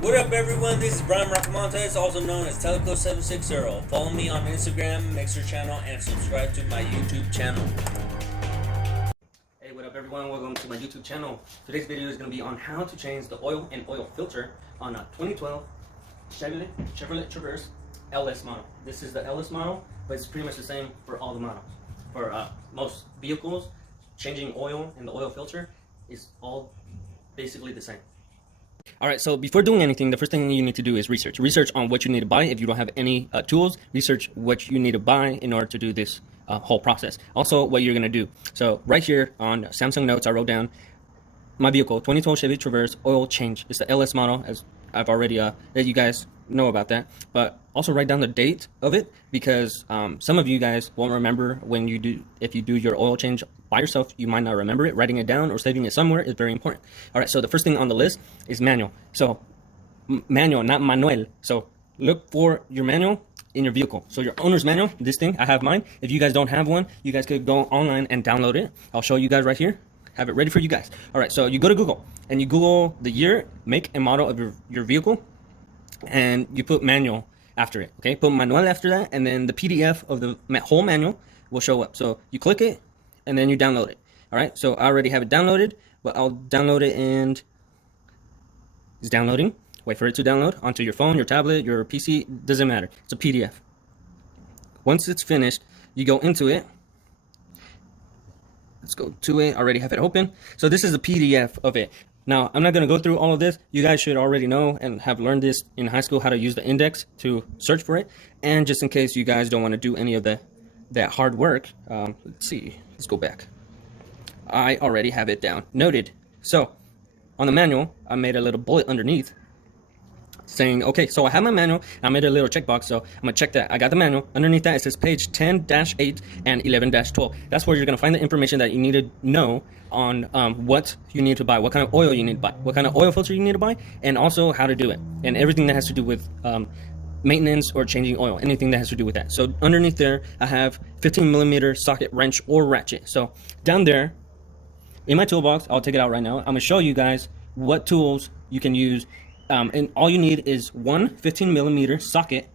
What up, everyone? This is Brian Rockamontes, also known as Teleco760. Follow me on Instagram, Mixer channel, and subscribe to my YouTube channel. Hey, what up, everyone? Welcome to my YouTube channel. Today's video is going to be on how to change the oil and oil filter on a 2012 Chevrolet Traverse LS model. This is the LS model, but it's pretty much the same for all the models. For most vehicles, changing oil and the oil filter is all basically the same. Alright, so before doing anything, the first thing you need to do is research. Research on what you need to buy. If you don't have any tools, research what you need to buy in order to do this whole process. Also, what you're going to do. So right here on Samsung Notes, I wrote down my vehicle, 2012 Chevy Traverse oil change. It's the LS model, as I've already let you guys know about that. But also write down the date of it, because some of you guys won't remember when you do. If you do your oil change by yourself, you might not remember it. Writing it down or saving it somewhere is very important. All right, so the first thing on the list is manual. So manual, not manual. So look for your manual in your vehicle. So your owner's manual, this thing, I have mine. If you guys don't have one, you guys could go online and download it. I'll show you guys right here. Have it ready for you guys. All right, so you go to Google and you Google the year, make, and model of your vehicle, and you put manual after it. Okay, put manual after that, and then the PDF of the whole manual will show up. So you click it and then you download it. All right, so I already have it downloaded, but I'll download it, and it's downloading. Wait for it to download onto your phone, your tablet, your PC, doesn't matter. It's a PDF. Once it's finished, you go into it. Let's go to it. I already have it open. So this is a PDF of it. Now, I'm not going to go through all of this. You guys should already know and have learned this in high school, how to use the index to search for it. And just in case you guys don't want to do any of that hard work, let's see. Let's go back. I already have it down. Noted. So on the manual, I made a little bullet underneath saying, okay, so I have my manual. I made a little checkbox, so I'm going to check that. I got the manual. Underneath that, it says page 10-8 and 11-12. That's where you're going to find the information that you need to know on what you need to buy, what kind of oil you need to buy, what kind of oil filter you need to buy, and also how to do it, and everything that has to do with maintenance or changing oil, anything that has to do with that. So underneath there, I have 15mm socket wrench or ratchet. So down there in my toolbox, I'll take it out right now. I'm going to show you guys what tools you can use. And all you need is one 15mm socket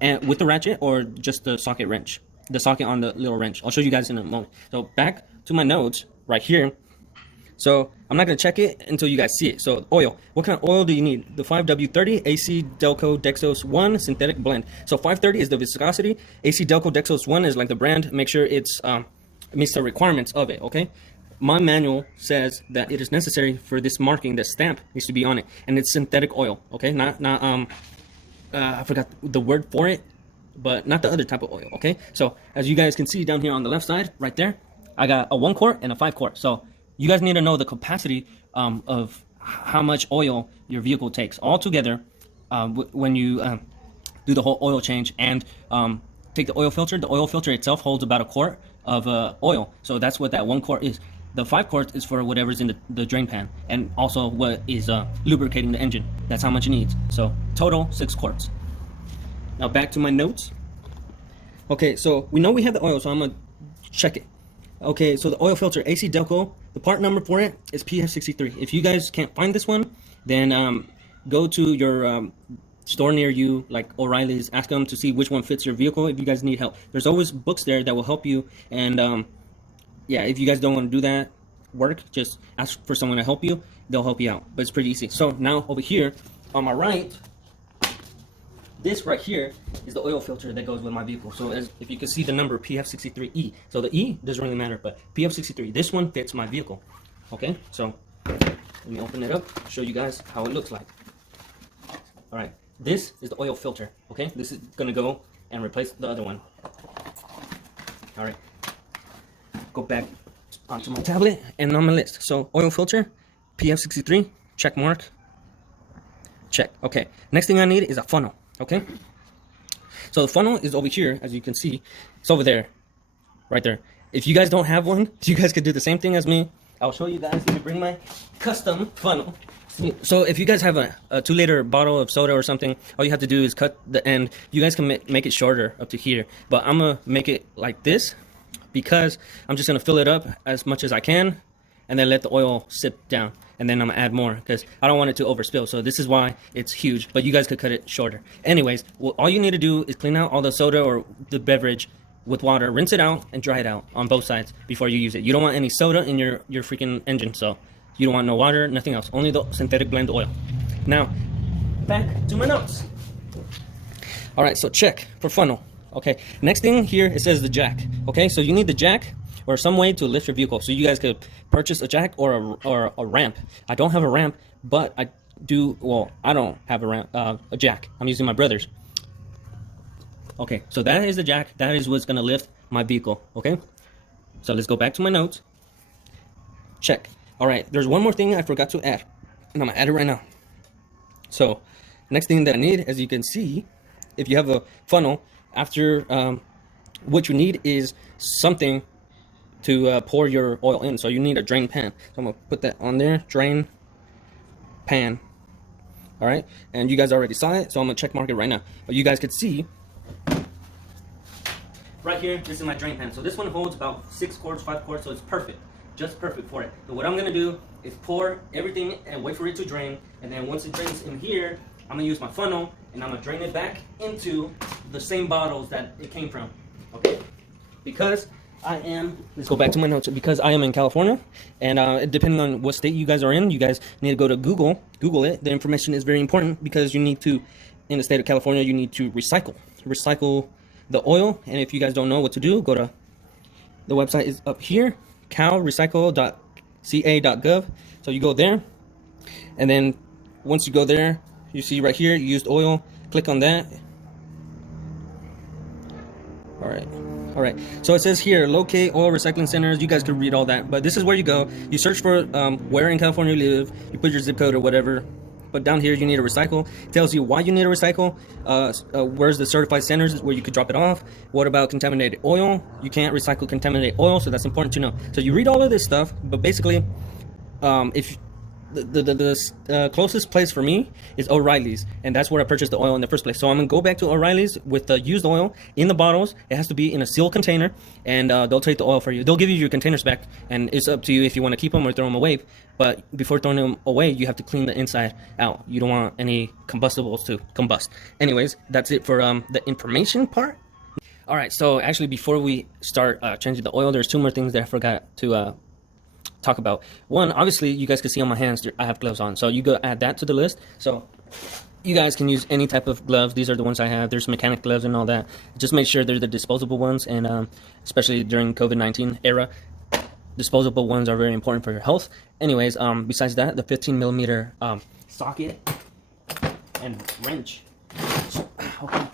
and with the ratchet, or just the socket wrench, the socket on the little wrench. I'll show you guys in a moment. So back to my notes right here. So I'm not going to check it until you guys see it. So oil, what kind of oil do you need? The 5W30 AC Delco Dexos 1 synthetic blend. So 530 is the viscosity. AC Delco Dexos 1 is like the brand. Make sure it meets the requirements of it, okay? My manual says that it is necessary for this marking, the stamp needs to be on it, and it's synthetic oil, okay? Not I forgot the word for it, but not the other type of oil, okay? So as you guys can see down here on the left side, right there, I got a 1 quart and a 5 quart. So you guys need to know the capacity of how much oil your vehicle takes all together when you do the whole oil change and take the oil filter. The oil filter itself holds about a quart of oil, so that's what that 1 quart is. The 5 quarts is for whatever's in the drain pan, and also what is lubricating the engine. That's how much it needs. So total 6 quarts. Now back to my notes. Okay, so we know we have the oil, so I'm gonna check it. Okay, so the oil filter, AC Delco, the part number for it is PF63. If you guys can't find this one, then go to your store near you, like O'Reilly's, ask them to see which one fits your vehicle if you guys need help. There's always books there that will help you, and yeah, if you guys don't want to do that work, just ask for someone to help you. They'll help you out, but it's pretty easy. So now over here on my right, this right here is the oil filter that goes with my vehicle. So as if you can see the number PF63E. So the E doesn't really matter, but PF63, this one fits my vehicle. Okay, so let me open it up, show you guys how it looks like. All right, this is the oil filter. Okay, this is gonna go and replace the other one. All right, go back onto my tablet and on my list. So oil filter, PF63, check mark, check. Okay, next thing I need is a funnel. Okay, so the funnel is over here, as you can see. It's over there, right there. If you guys don't have one, you guys could do the same thing as me. I'll show you guys. Let me bring my custom funnel. So if you guys have a 2-liter bottle of soda or something, all you have to do is cut the end. You guys can make it shorter up to here, but I'm gonna make it like this because I'm just gonna fill it up as much as I can and then let the oil sip down. and then I'm gonna add more because I don't want it to overspill. So this is why it's huge, but you guys could cut it shorter. Anyways, well, all you need to do is clean out all the soda or the beverage with water, rinse it out, and dry it out on both sides before you use it. You don't want any soda in your freaking engine, so you don't want no water, nothing else, only the synthetic blend oil. Now, back to my notes. All right, so check for funnel. Okay, next thing here, it says the jack. Okay, so you need the jack or some way to lift your vehicle. So you guys could purchase a jack or a ramp. I don't have a ramp, but I do, well, I don't have a ramp, a jack. I'm using my brother's. Okay, so that is the jack. That is what's gonna lift my vehicle, okay? So let's go back to my notes. Check. All right, there's one more thing I forgot to add, and I'm gonna add it right now. So next thing that I need, as you can see, if you have a funnel, after what you need is something to pour your oil in. So you need a drain pan. So I'm gonna put that on there, drain pan. All right, and you guys already saw it, so I'm gonna check mark it right now. But you guys could see right here, this is my drain pan. So this one holds about 6 quarts, 5 quarts, so it's perfect, just perfect for it. But what I'm gonna do is pour everything and wait for it to drain, and then once it drains in here, I'm gonna use my funnel and I'm gonna drain it back into the same bottles that it came from, okay? Because I am, let's go back to my notes, because I am in California, and depending on what state you guys are in, you guys need to go to Google it. The information is very important because you need to, in the state of California, you need to recycle the oil. And if you guys don't know what to do, go to, the website is up here, calrecycle.ca.gov. So you go there, and then once you go there, you see right here, used oil, click on that. All right, so it says here, locate oil recycling centers. You guys could read all that, but this is where you go. You search for where in California you live, you put your zip code or whatever, but down here you need to recycle. It tells you why you need to recycle, where's the certified centers where you could drop it off. What about contaminated oil? You can't recycle contaminated oil, so that's important to know. So you read all of this stuff, but basically, if the closest place for me is O'Reilly's, and that's where I purchased the oil in the first place. So I'm gonna go back to O'Reilly's with the used oil in the bottles. It has to be in a sealed container, and they'll take the oil for you. They'll give you your containers back, and it's up to you if you want to keep them or throw them away. But before throwing them away, you have to clean the inside out. You don't want any combustibles to combust. Anyways, that's it for the information part. All right, so actually before we start changing the oil, there's 2 more things that I forgot to talk about. One, obviously you guys can see on my hands I have gloves on, so you go add that to the list. So you guys can use any type of gloves. These are the ones I have. There's mechanic gloves and all that. Just make sure they're the disposable ones, and especially during COVID-19 era, disposable ones are very important for your health. Anyways, besides that, the 15mm socket and wrench. Okay.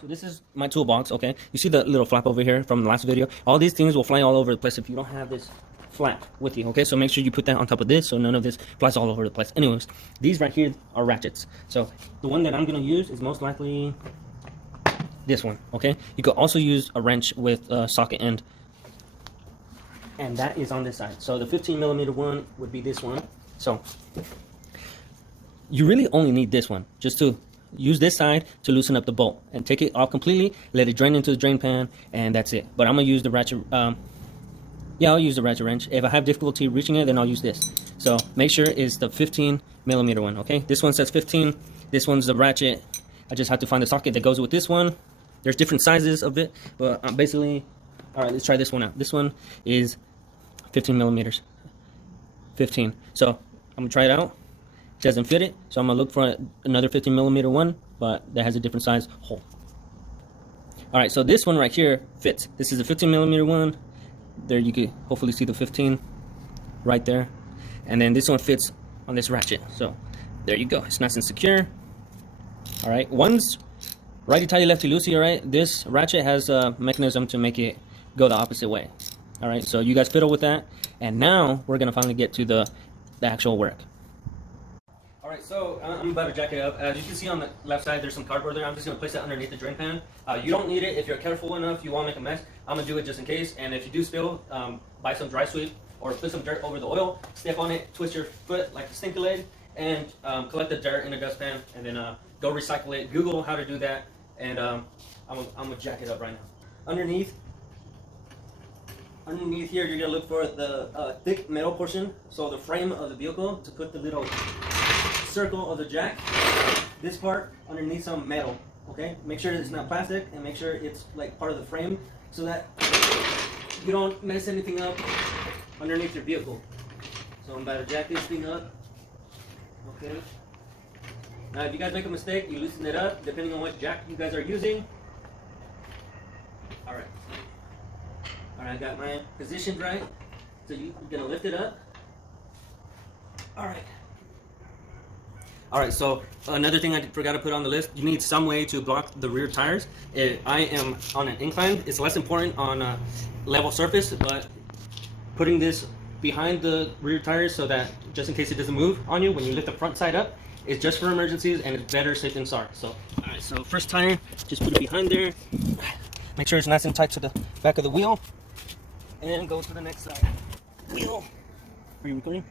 So this is my toolbox. Okay, you see the little flap over here from the last video? All these things will fly all over the place if you don't have this flap with you. Okay, so make sure you put that on top of this so none of this flies all over the place. Anyways, these right here are ratchets. So the one that I'm gonna use is most likely this one. Okay, you could also use a wrench with a socket end, and that is on this side. So the 15mm one would be this one. So you really only need this one just to use this side to loosen up the bolt, and take it off completely, let it drain into the drain pan, and that's it. But I'm gonna use the ratchet. Yeah, I'll use the ratchet wrench. If I have difficulty reaching it, then I'll use this. So make sure it's the 15mm one, okay? This one says 15. This one's the ratchet. I just have to find the socket that goes with this one. There's different sizes of it, but basically, all right, let's try this one out. This one is 15mm. 15. So I'm gonna try it out. It doesn't fit it, so I'm gonna look for another 15mm one, but that has a different size hole. All right, so this one right here fits. This is a 15mm one. There you can hopefully see the 15 right there, and then this one fits on this ratchet. So there you go, it's nice and secure. All right, one's righty tighty lefty loosey. All right, this ratchet has a mechanism to make it go the opposite way. All right, so you guys fiddle with that, and now we're gonna finally get to the actual work. All right, so I'm about to jack it up. As you can see on the left side, there's some cardboard there. I'm just gonna place that underneath the drain pan. You don't need it if you're careful enough. You won't make a mess. I'm gonna do it just in case. And if you do spill, buy some dry sweep or put some dirt over the oil. Step on it, twist your foot like a stinky leg, and collect the dirt in a dustpan, and then go recycle it. Google how to do that, and I'm gonna jack it up right now. Underneath underneath here, you're gonna look for the thick metal portion, so the frame of the vehicle, to put the little circle of the jack. This part underneath some metal. Okay, make sure it's not plastic, and make sure it's like part of the frame, so that you don't mess anything up underneath your vehicle. So I'm about to jack this thing up. Okay. Now, if you guys make a mistake, you loosen it up, depending on what jack you guys are using. All right. Alright, I got mine positioned right. So you're gonna lift it up. Alright. Alright, so another thing I forgot to put on the list, you need some way to block the rear tires. I am on an incline. It's less important on a level surface, but putting this behind the rear tires so that just in case it doesn't move on you when you lift the front side up, it's just for emergencies, and it's better safe than sorry. So, alright, so first tire, just put it behind there. Make sure it's nice and tight to the back of the wheel. And go to the next side. Wheel. Are you recording?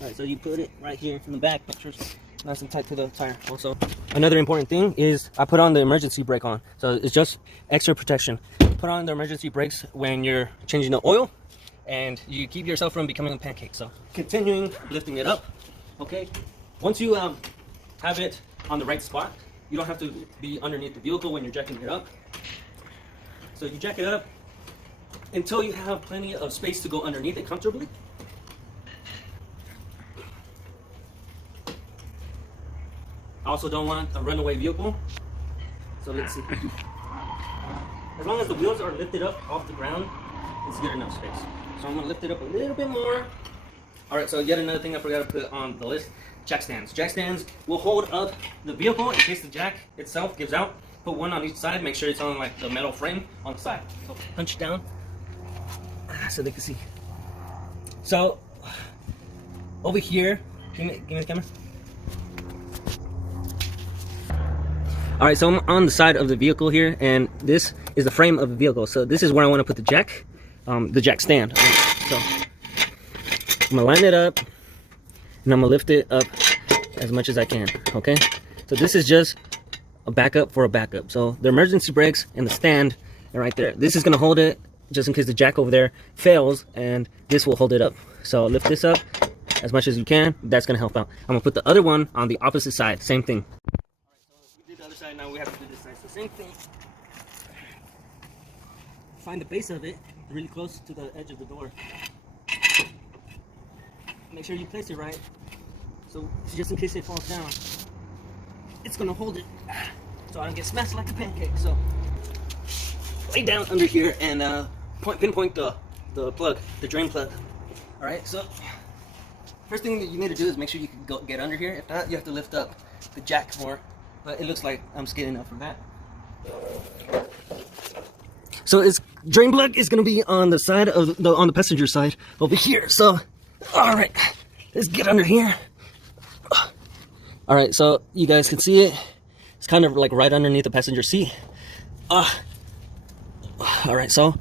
Alright, so you put it right here in the back. Make sure it's nice and tight to the tire. Also, another important thing is I put on the emergency brake on. So it's just extra protection. Put on the emergency brakes when you're changing the oil, and you keep yourself from becoming a pancake. So continuing lifting it up. Okay. Once you have it on the right spot, you don't have to be underneath the vehicle when you're jacking it up. So you jack it up until you have plenty of space to go underneath it comfortably. I also don't want a runaway vehicle. So let's see. As long as the wheels are lifted up off the ground, it's good enough space. So I'm gonna lift it up a little bit more. All right, so yet another thing I forgot to put on the list, jack stands. Jack stands will hold up the vehicle in case the jack itself gives out. Put one on each side, make sure it's on like the metal frame on the side. So punch down so they can see. So over here, give me the camera. All right, so I'm on the side of the vehicle here, and this is the frame of the vehicle. So this is where I want to put the jack stand. So I'm gonna line it up, and I'm gonna lift it up as much as I can. Okay, so this is just a backup for a backup. So the emergency brakes and the stand are right there. This is gonna hold it just in case the jack over there fails, and this will hold it up. So lift this up as much as you can. That's gonna help out. I'm gonna put the other one on the opposite side. Same thing. All right, so we did the other side. Now we have to do this side. So same thing. Find the base of it really close to the edge of the door. Make sure you place it right. So just in case it falls down, it's gonna hold it so I don't get smashed like a pancake. So lay down under here and pinpoint the plug, the drain plug. All right, so first thing that you need to do is make sure you can get under here. If not, you have to lift up the jack more, but it looks like I'm skidding up from that. So its drain plug is gonna be on the side of on the passenger side over here. So all right, let's get under here. All right, so you guys can see it. It's kind of like right underneath the passenger seat. All right, so,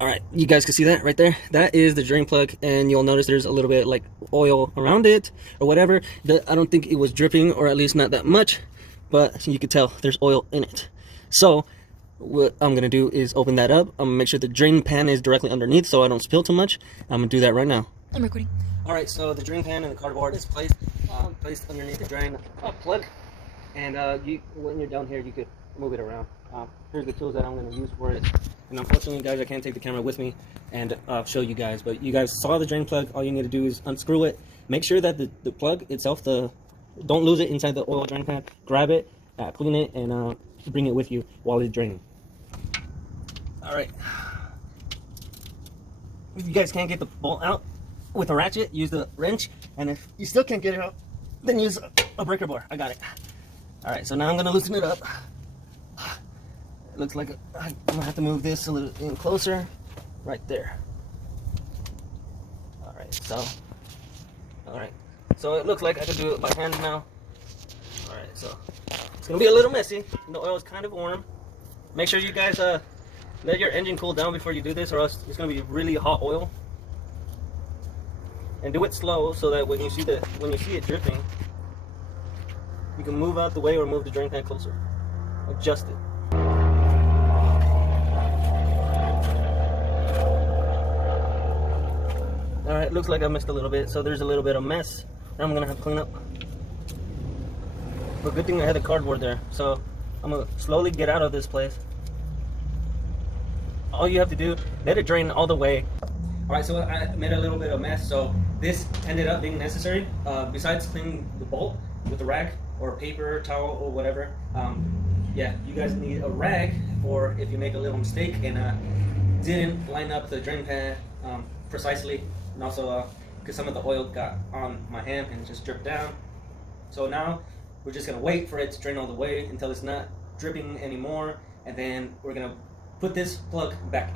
all right, you guys can see that right there. That is the drain plug, and you'll notice there's a little bit like oil around it or whatever. I don't think it was dripping, or at least not that much, but you can tell there's oil in it. So what I'm gonna do is open that up. I'm gonna make sure the drain pan is directly underneath so I don't spill too much. I'm gonna do that right now. I'm recording. All right, so the drain pan and the cardboard is placed underneath the drain plug, and when you're down here, you could move it around. Here's the tools that I'm going to use for it, and unfortunately, guys, I can't take the camera with me and show you guys, but you guys saw the drain plug. All you need to do is unscrew it. Make sure that the plug itself, don't lose it inside the oil drain pan. Grab it, clean it, and bring it with you while it's draining. All right. If you guys can't get the bolt out with a ratchet, use the wrench, and if you still can't get it out, then use a breaker bar. I got it. All right, so now I'm gonna loosen it up. It looks like I'm gonna have to move this a little in closer, right there. All right, so it looks like I can do it by hand now. All right, so it's gonna be a little messy. The oil is kind of warm. Make sure you guys let your engine cool down before you do this, or else it's gonna be really hot oil. And do it slow so that when you see it dripping, you can move out the way or move the drain pan closer. Adjust it. Alright, looks like I missed a little bit, so there's a little bit of mess I'm gonna have to clean up. But good thing I had the cardboard there, so I'm gonna slowly get out of this place. All you have to do, let it drain all the way. Alright, so I made a little bit of mess, so this ended up being necessary. Besides cleaning the bolt with a rag or paper towel or whatever, yeah, you guys need a rag, or if you make a little mistake and didn't line up the drain pan precisely, and also because some of the oil got on my hand and just dripped down. So now we're just gonna wait for it to drain all the way until it's not dripping anymore, and then we're gonna put this plug back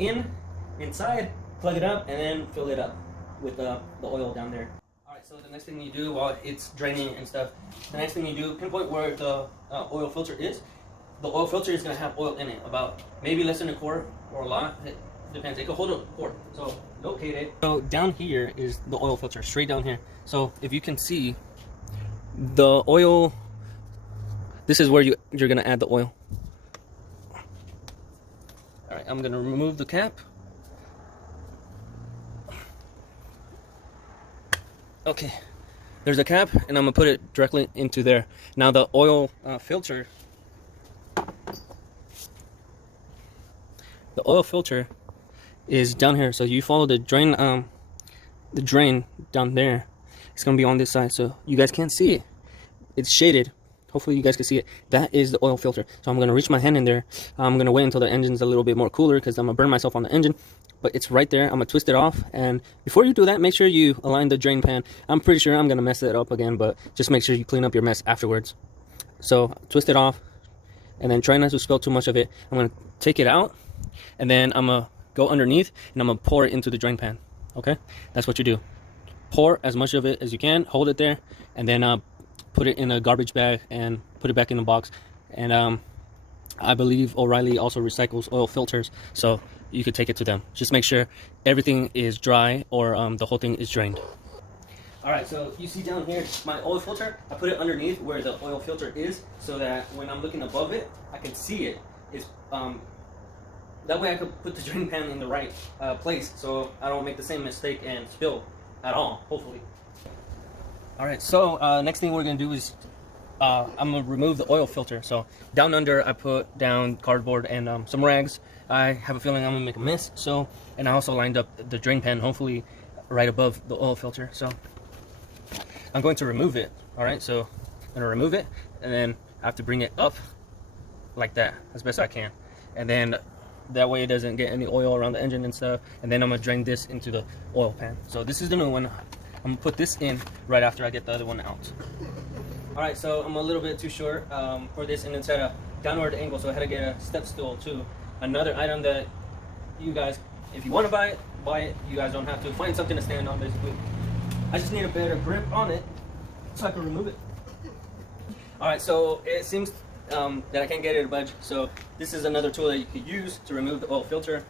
inside, plug it up, and then fill it up with the oil down there. Alright, so the next thing you do while it's draining and stuff, the next thing you do, pinpoint where the oil filter is. The oil filter is going to have oil in it, about maybe less than a quart or a lot. It depends. It could hold a quart. So locate it. So down here is the oil filter, straight down here. So if you can see, the oil, this is where you're going to add the oil. Alright, I'm going to remove the cap. Okay, there's a cap, and I'm going to put it directly into there. Now the oil filter, is down here, so you follow the drain down there. It's gonna be on this side, so you guys can't see it. It's shaded. Hopefully you guys can see it. That is the oil filter. So I'm gonna reach my hand in there. I'm gonna wait until the engine's a little bit more cooler because I'm gonna burn myself on the engine. But it's right there. I'm gonna twist it off, and before you do that, make sure you align the drain pan. I'm pretty sure I'm gonna mess it up again, but just make sure you clean up your mess afterwards. So twist it off, and then try not to spill too much of it. I'm gonna take it out, and then I'm gonna go underneath, and I'm gonna pour it into the drain pan. Okay, that's what you do. Pour as much of it as you can, hold it there, and then put it in a garbage bag and put it back in the box. And I believe O'Reilly also recycles oil filters, so you could take it to them. Just make sure everything is dry, or the whole thing is drained. Alright, so you see down here my oil filter. I put it underneath where the oil filter is, so that when I'm looking above it, I can see it. That way I could put the drain pan in the right place, so I don't make the same mistake and spill at all, hopefully. Alright, so next thing we're going to do is I'm going to remove the oil filter. So down under I put down cardboard and some rags. I have a feeling I'm going to make a mess, and I also lined up the drain pan, hopefully right above the oil filter. So I'm going to remove it. Alright, so I'm going to remove it, and then I have to bring it up like that as best I can. And then that way it doesn't get any oil around the engine and stuff. And then I'm going to drain this into the oil pan. So this is the new one. I'm going to put this in right after I get the other one out. Alright, so I'm a little bit too short for this, and it's at a downward angle, so I had to get a step stool too. Another item that you guys, if you want to buy it. You guys don't have to. Find something to stand on, basically. I just need a better grip on it so I can remove it. Alright, so it seems that I can't get it to budge, so this is another tool that you could use to remove the oil filter.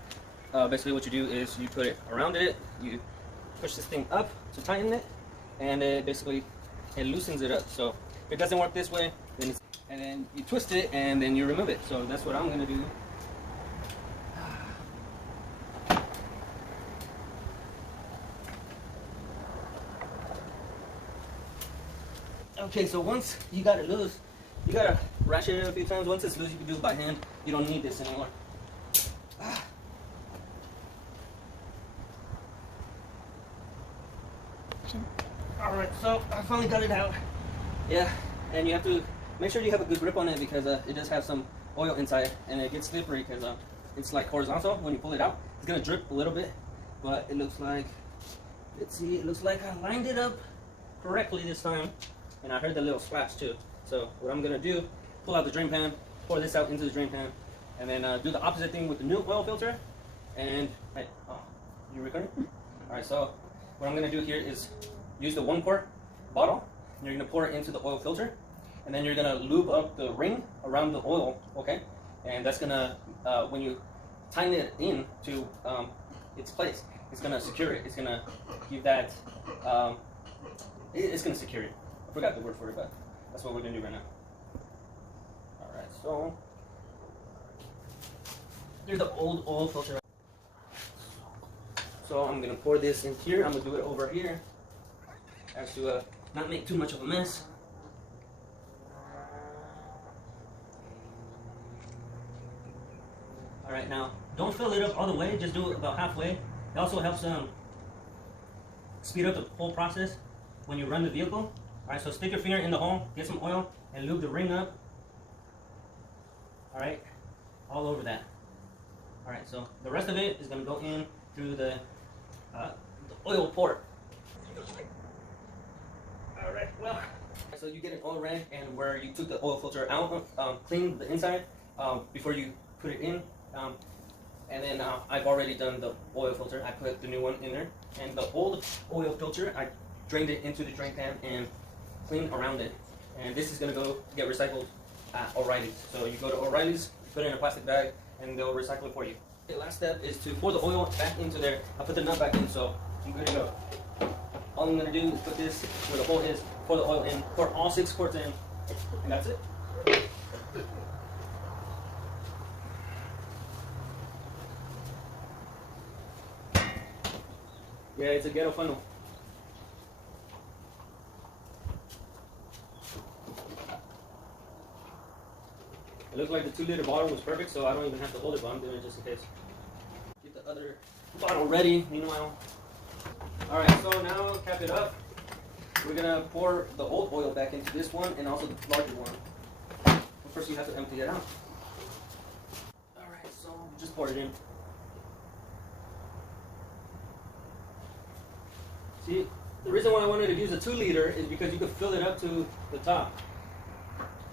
Basically what you do is you put it around it, you push this thing up to tighten it, and it loosens it up. So if it doesn't work this way, and then you twist it and then you remove it. So that's what I'm gonna do. Okay, so once you got it loose, you gotta ratchet it a few times. Once it's loose, you can do it by hand. You don't need this anymore. Alright, so I finally got it out. Yeah, and you have to make sure you have a good grip on it, because it does have some oil inside, and it gets slippery because it's like horizontal. When you pull it out, it's gonna drip a little bit, but it looks like, let's see, it looks like I lined it up correctly this time, and I heard the little splash too. So what I'm gonna do, pull out the drain pan, pour this out into the drain pan, and then do the opposite thing with the new oil filter. And hey, oh, you recording? All right, so what I'm gonna do here is use the 1 quart bottle, and you're gonna pour it into the oil filter, and then you're gonna lube up the ring around the oil, okay? And that's gonna, when you tighten it in to its place, it's gonna secure it. It's gonna give that, it's gonna secure it. I forgot the word for it, but that's what we're gonna do right now. All right, so here's the old oil filter. So I'm gonna pour this in here. I'm gonna do it over here as to not make too much of a mess. All right, now don't fill it up all the way. Just do it about halfway. It also helps speed up the whole process when you run the vehicle. All right, so stick your finger in the hole, get some oil, and lube the ring up. All right, all over that. All right, so the rest of it is gonna go in through the oil port. All right, well, so you get an oil rag, and where you took the oil filter out, clean the inside before you put it in. And then I've already done the oil filter. I put the new one in there, and the old oil filter, I drained it into the drain pan and cleaned around it. And this is gonna go get recycled at O'Reilly's. So you go to O'Reilly's, put it in a plastic bag, and they'll recycle it for you. The last step is to pour the oil back into there. I put the nut back in, so I'm good to go. All I'm gonna do is put this where the hole is, pour the oil in, pour all 6 quarts in, and that's it. Yeah, it's a ghetto funnel. It looks like the 2-liter bottle was perfect, so I don't even have to hold it, but I'm doing it just in case. Get the other bottle ready, meanwhile. Alright, so now cap it up. We're gonna pour the old oil back into this one and also the larger one. But first you have to empty it out. Alright, so just pour it in. See, the reason why I wanted to use a 2-liter is because you could fill it up to the top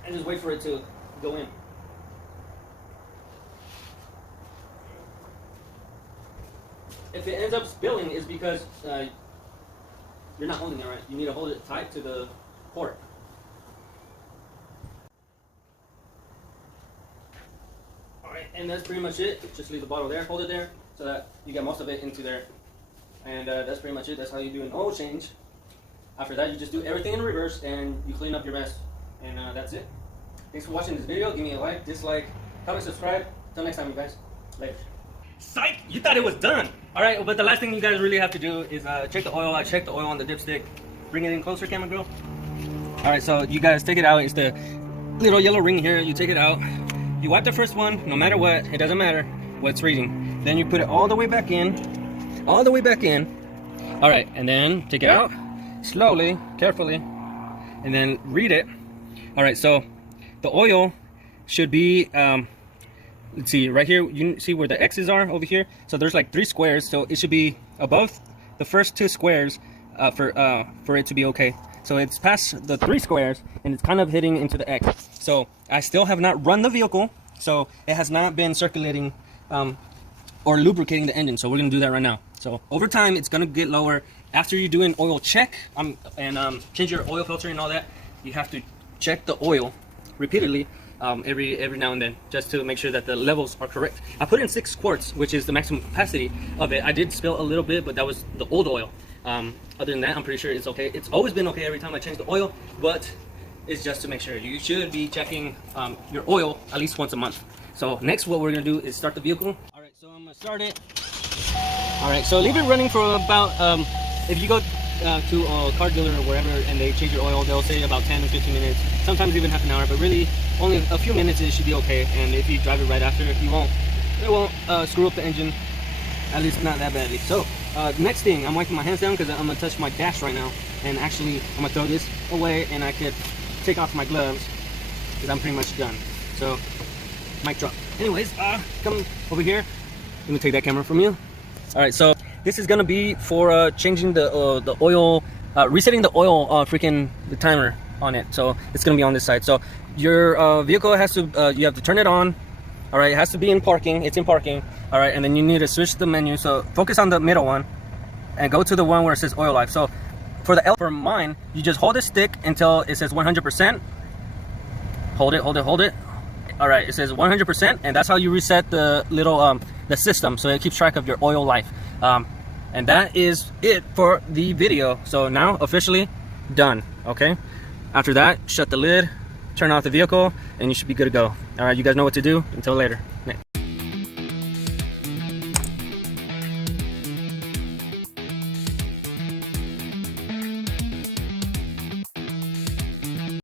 and just wait for it to go in. If it ends up spilling, it's because you're not holding it right. You need to hold it tight to the port. Alright, and that's pretty much it. Just leave the bottle there, hold it there, so that you get most of it into there. And that's pretty much it. That's how you do an oil change. After that, you just do everything in reverse and you clean up your mess. And that's it. Thanks for watching this video. Give me a like, dislike, comment, subscribe. Until next time, you guys. Later. Psych! You thought it was done! Alright, but the last thing you guys really have to do is check the oil. I checked the oil on the dipstick. Bring it in closer, camera girl. Alright, so you guys take it out. It's the little yellow ring here. You take it out. You wipe the first one, no matter what. It doesn't matter what's reading. Then you put it all the way back in. All the way back in. Alright, and then take it out slowly, carefully, and then read it. Alright, so the oil should be let's see, right here, you see where the X's are over here? So there's like 3 squares, so it should be above the first 2 squares for it to be okay. So it's past the 3 squares and it's kind of hitting into the X. So I still have not run the vehicle, so it has not been circulating or lubricating the engine. So we're gonna do that right now. So over time, it's gonna get lower. After you do an oil check and change your oil filter and all that, you have to check the oil repeatedly every now and then, just to make sure that the levels are correct. I put in 6 quarts, which is the maximum capacity of it. I did spill a little bit, but that was the old oil. Other than that, I'm pretty sure it's okay. It's always been okay every time I change the oil, but it's just to make sure. You should be checking your oil at least once a month. So next, what we're gonna do is start the vehicle. All right, so I'm gonna start it. All right, so leave it running for about, if you go to a car dealer or wherever and they change your oil, they'll say about 10 to 15 minutes, sometimes even half an hour, but really only a few minutes it should be okay. And if you drive it right after, it won't screw up the engine, at least not that badly. So next thing, I'm wiping my hands down because I'm gonna touch my dash right now, and actually I'm gonna throw this away and I could take off my gloves because I'm pretty much done. So mic drop. Anyways, come over here. Let me take that camera from you. All right, so this is gonna be for changing the oil, resetting the oil the timer on it. So it's gonna be on this side. So your vehicle has to, you have to turn it on. All right, it has to be in parking. It's in parking. All right, and then you need to switch the menu. So focus on the middle one and go to the one where it says oil life. So for mine, you just hold the stick until it says 100%. Hold it, hold it, hold it. All right, it says 100%, and that's how you reset the little the system, so it keeps track of your oil life. And that is it for the video. So now officially done. Okay, after that, shut the lid, turn off the vehicle, and you should be good to go. All right, you guys know what to do. Until later.